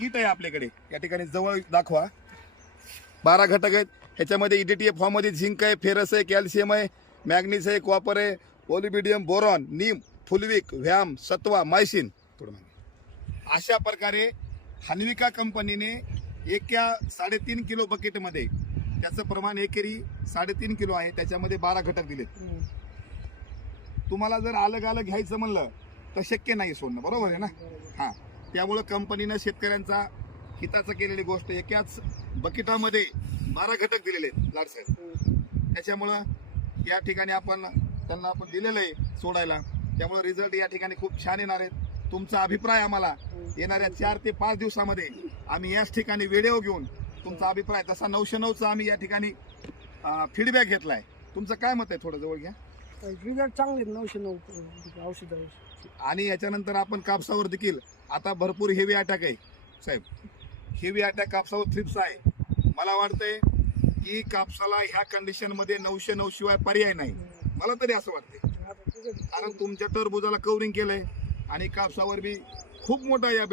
Kit आहे आपल्याकडे, या ठिकाणी जवळ दाखवा. 12 घटक आहेत. ह्याच्यामध्ये EDTA फॉर्म मध्ये झिंक आहे, फेरस आहे, कॅल्शियम आहे, मॅग्नीज आहे, कॉपर आहे, ओलिबिडियम, बोरॉन, नीम, फुलविक, व्यायाम, सत्वा, मायसिन. अशा प्रकारे हन्विका कंपनीने एका 3.5 किलो बकेटमध्ये, त्याचं प्रमाण एकेरी 3.5 किलो आहे, त्याच्यामध्ये 12 घटक दिले. तुम्हाला जर अलग अलग घ्यायचं म्हणलं तर शक्य नाही सोडणं, बरोबर आहे ना. हा, त्यामुळं कंपनीनं शेतकऱ्यांचा हिताचं केलेली गोष्ट, एकाच बकेटामध्ये 12 घटक दिलेले आहेत लाडसाहेब. त्याच्यामुळं या ठिकाणी त्यांना दिलेलं आहे सोडायला. त्यामुळे रिझल्ट या ठिकाणी खूप छान येणार आहेत. तुमचा अभिप्राय आम्हाला येणाऱ्या 4 ते 5 दिवसामध्ये आम्ही याच ठिकाणी व्हिडिओ घेऊन तुमचा अभिप्राय, तसा 909चा आम्ही या ठिकाणी फीडबॅक घेतलाय. तुमचं काय मत आहे? थोडं जवळ घ्या. रिझल्ट चांगले 909 औषध. आणि याच्यानंतर आपण कापसावर देखील आता भरपूर हेवी अटॅक आहे साहेब. हेवी अटॅक कापसावर थ्रिप्स आहे. मला वाटतंय की कापसाला ह्या कंडिशन मध्ये 909 शिवाय पर्याय नाही, मला तरी असं वाटतंय. कारण तुमच्या टरबुजाला कव्हरिंग केलंय आणि कापसावर बी खूप मोठा या